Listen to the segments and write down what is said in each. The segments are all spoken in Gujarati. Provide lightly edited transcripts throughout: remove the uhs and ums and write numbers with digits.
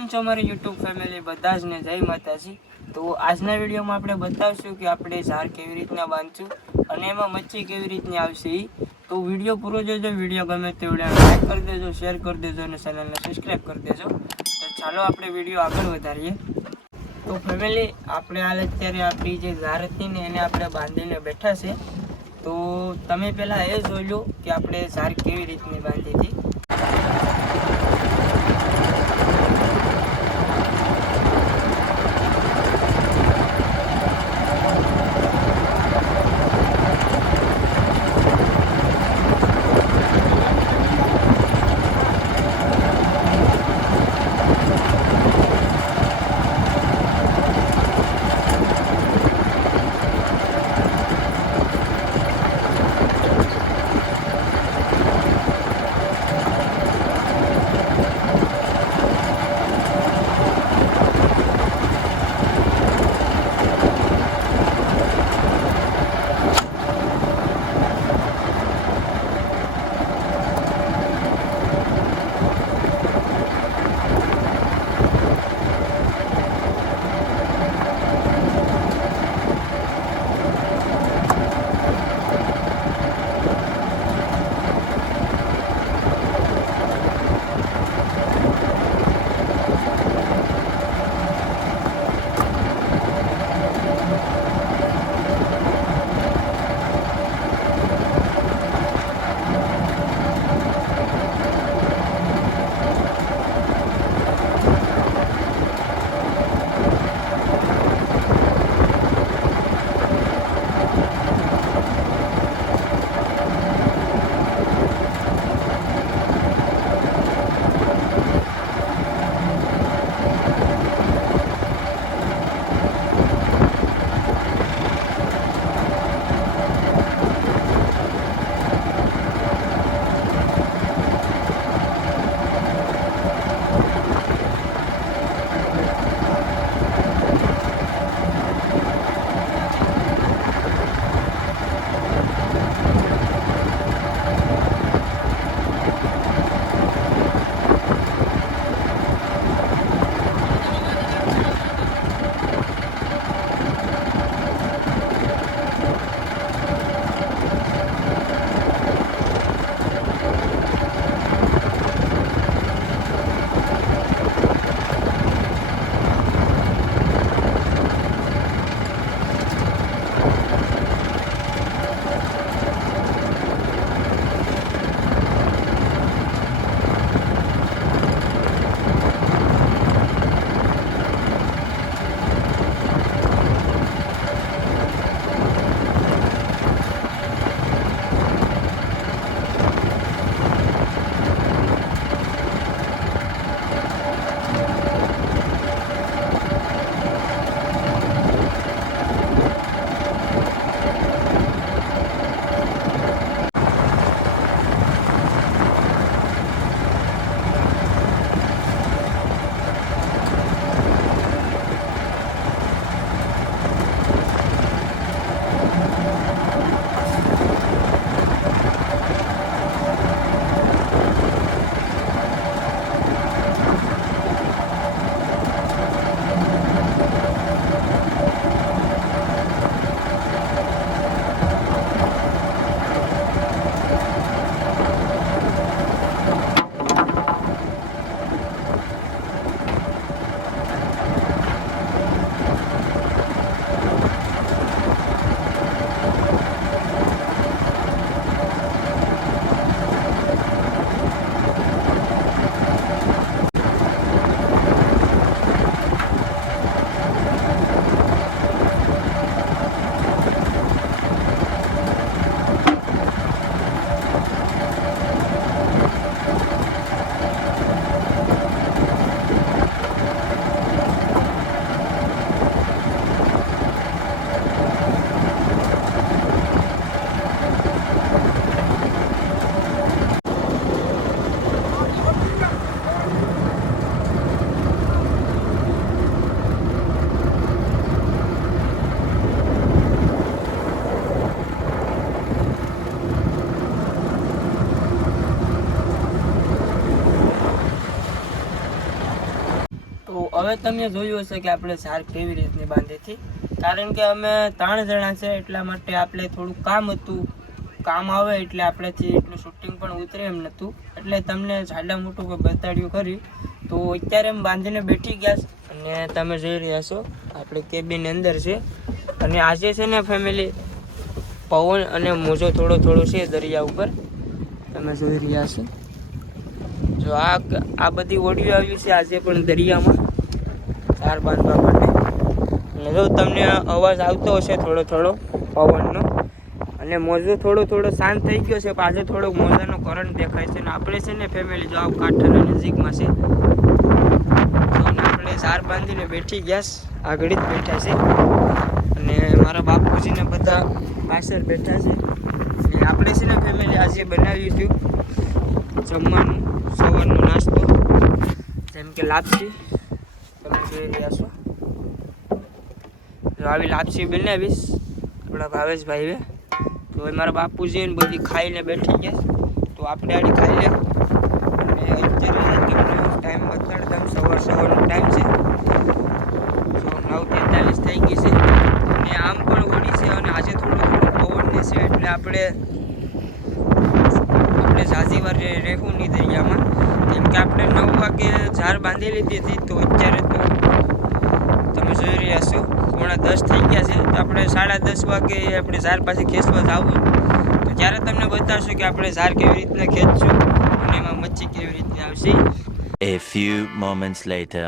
કેમ છો મારી યુટ્યુબ ફેમિલી બધા જ ને જય માતાજી। તો આજના વિડીયોમાં આપણે બતાવશું કે આપણે ઝાડ કેવી રીતના બાંધશું અને એમાં મચ્છી કેવી રીતની આવશે તો વિડીયો પૂરો જોજો। વિડીયો ગમે તો વિડીયોને લાઈક કરી દેજો, શેર કરી દેજો અને ચેનલને સબસ્ક્રાઈબ કરી દેજો। તો ચાલો આપણે વિડીયો આગળ વધારીએ। તો ફેમિલી આપણે હાલ અત્યારે આપણી જે ઝાડ હતી ને એને આપણે બાંધીને બેઠા છે। તો તમે પહેલાં એ જોઈ લો કે આપણે ઝાડ કેવી રીતની બાંધી હતી। હવે તમે જોયું હશે કે આપણે ઝાર કેવી રીતની બાંધી હતી, કારણ કે અમે 3 જણા છે એટલા માટે આપણે થોડું કામ હતું. કામ આવે એટલે આપણેથી એટલું શૂટિંગ પણ ઉતરે એમ નહોતું, એટલે તમને જાડા મોટું કોઈ બતાડ્યું ખરી. તો અત્યારે એમ બાંધીને બેઠી ગયા અને તમે જોઈ રહ્યા છો આપણે કેબિન અંદર છે. અને આજે છે ને ફેમિલી પવન અને મોજો થોડો છે દરિયા ઉપર, તમે જોઈ રહ્યા છો. જો આ બધી ઓડિયો આવી છે આજે પણ દરિયામાં ઝાર બાંધવા માટે. અને જો તમને અવાજ આવતો હશે થોડો પવનનો, અને મોજો થોડો શાંત થઈ ગયો છે, પાછો થોડો મોજાનો કરંટ દેખાય છે. અને આપણે છે ને ફેમિલી જો આ કાંઠાના નજીકમાં છે, તો આપણે ઝાર બાંધીને બેઠી ગયા, આગળ જ બેઠા છે. અને મારા બાપુજીને બધા પાછળ બેઠા છે. અને આપણે છે ને ફેમિલી આજે બનાવ્યું હતું જમવાનું, સવારનો નાસ્તો, જેમ કે લાપસી. તમે જોઈ રહ્યા છો, જો આવી લાપસી બનાવીશ આપણા ભાવેશભાઈએ. તો મારા બાપુજી ને બધી ખાઈને બેઠી ગયા, તો આપણે આડી ખાઈ લે. અને અત્યારે તમને ટાઈમ બતાડતા સવારનો ટાઈમ છે, 9:43 થઈ ગઈ છે. અને આમ પણ ઓડી છે અને આજે થોડું પવન છે, એટલે આપણે ઝાઝી વાર રહેવું નહીં દરિયામાં, કેમ કે આપણે 9 વાગે ઝાર બાંધી લીધી હતી. તો અત્યારે તો તમે જોઈ રહ્યા છો 9:45 થઈ ગયા છે. તો આપણે 10:30 વાગે આપણે ઝાર પાસે ખેંચવા જવું, તો ત્યારે તમને બતાવશું કે આપણે ઝાર કેવી રીતના ખેંચશું અને એમાં મચ્છી કેવી રીતના આવશે. A few moments later.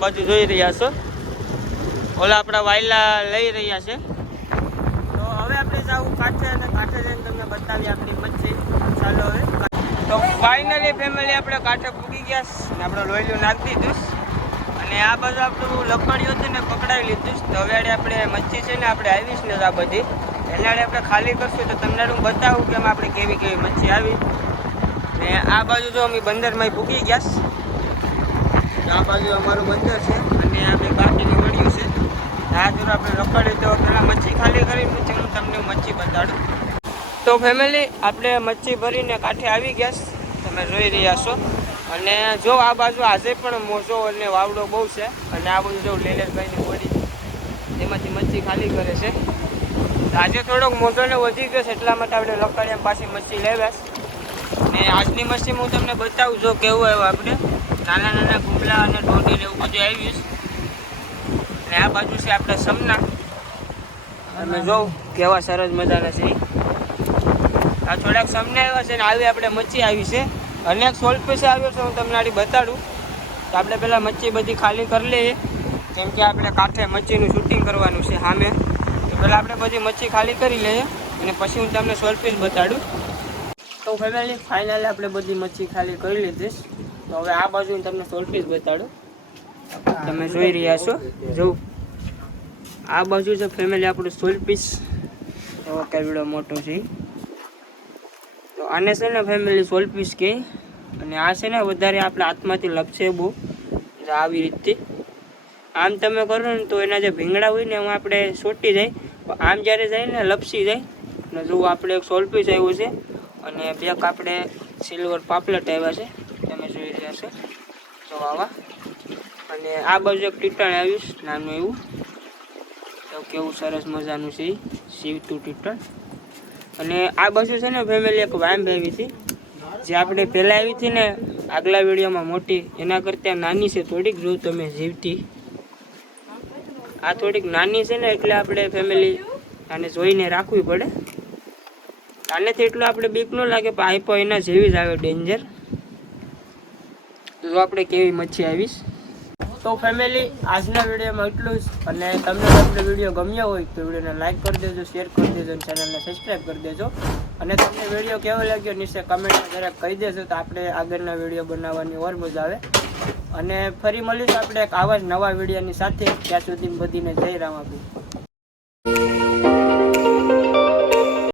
બાજુ જોઈ રહ્યા છો, ઓલા આપણા વાયલા લઈ રહ્યા છે. તો હવે આપણે જાવું કાંઠે, અને કાંઠે જઈને તમને બતાવીએ આપણી મચ્છી. ચાલો હવે. તો ફાઇનલી ફેમિલી આપણે કાંઠે પૂગી ગયા ને આપણે લોહીલું નાખી દીધું, અને આ બાજુ આપણું લકડિયું હતું ને પકડાવી લીધું. તો હવે આપણે મચ્છી છે ને આપણે આવીશ ને આ બધી એનાડે આપણે ખાલી કરશું તો તમને હું બતાવું કે એમાં આપણે કેવી કેવી મચ્છી આવી. ને આ બાજુ જો અમે બંદરમાં પૂગી ગયા. આ બાજુ અમારું બંદર છે અને આપણે બાકીનું વળ્યું છે. આ જોડે આપણે રખડી તો પેલા મચ્છી ખાલી કરીને પછી હું તમને મચ્છી બતાડું. તો ફેમિલી આપણે મચ્છી ભરીને કાંઠે આવી ગયા, તમે જોઈ રહ્યા છો. અને જો આ બાજુ આજે પણ મોજો અને વાવડો બહુ છે, અને આ બાજુ જો લેલેશભાઈની બોડી એમાંથી મચ્છી ખાલી કરે છે. આજે થોડોક મોજો ને વધી ગયો છે એટલા માટે આપણે લકડિયામાં પાછી મચ્છી લેવાશ. ને આજની મચ્છીમાં હું તમને બતાવું જો કેવું આવ્યું. આપણે નાના નાના ગુમલા અને ડોંડી ને એવું બધું આવ્યું. ને આ બાજુ છે આપણે સમના, તમે જોઉં કેવા સરસ મજાના છે. આ થોડાક સમના આવ્યા છે ને આવી આપણે મચ્છી આવી છે, અને એક સોલ પીસ આવ્યો છે. હું તમને આડી બતાડું. તો આપણે પહેલાં મચ્છી બધી ખાલી કરી લઈએ, કેમ કે આપણે કાંઠે મચ્છીનું શૂટિંગ કરવાનું છે સામે. તો પહેલાં આપણે બધી મચ્છી ખાલી કરી લઈએ અને પછી હું તમને સોલ પીસ બતાડું. તો ફેમિલી ફાઇનલી આપણે બધી મચ્છી ખાલી કરી લીધી. તો હવે આ બાજુ હું તમને સોલ પીસ બતાડું. તમે જોઈ રહ્યા છો, જો આ બાજુ છે ફેમિલી આપણું સોલ પીસ. એવો કેવડો મોટો છે. તો આને છે ને ફેમિલી સોલ પીસ કહે, અને આ છે ને વધારે આપણા હાથમાંથી લપસે બહુ આવી રીતે. આમ તમે કરો ને તો એના જે ભીંગડા હોય ને એમાં આપણે સોટી જાય, આમ જ્યારે જાય ને લપસી જાય. અને જો આપણે એક સોલ પીસ આવ્યું છે, અને બે આપણે સિલ્વર પાપલેટ આવ્યા છે, તમે જોઈ રહ્યા છો. તો આવા, અને આ બાજુ એક ટીટણ આવ્યું નાનું એવું. તો કેવું સરસ મજાનું છે સીવતું ટીટણ. અને આ બાજુ છે ને ફેમિલી એક વાંભ આવી હતી, જે આપણે પહેલાં આવી હતી ને આગલા વિડીયોમાં મોટી, એના કરતાં નાની છે થોડીક. જો તમે જીવતી આ થોડીક નાની છે ને એટલે આપણે ફેમિલી આને જોઈને રાખવી પડે. આનેથી એટલું આપણે બીક ન લાગે, પણ આઈપો એના જેવી જ આવે ડેન્જર. જો આપણે કેવી મચ્છી આવીશ. તો ફેમિલી આજના વિડીયોમાં એટલું જ. અને તમને આપણે વિડીયો ગમ્યો હોય તો વિડીયોને લાઈક કરી દેજો, શેર કરી દેજો અને ચેનલને સબસ્ક્રાઈબ કરી દેજો. અને તમને વિડીયો કેવો લાગ્યો નીચે કમેન્ટમાં જરાક કહી દેજો તો આપણે આગળના વિડીયો બનાવવાની ઓર મજા આવે. અને ફરી મળીશું આપણે એક આવા જ નવા વિડીયોની સાથે. ત્યાં સુધી બધીને જય રામાપીર.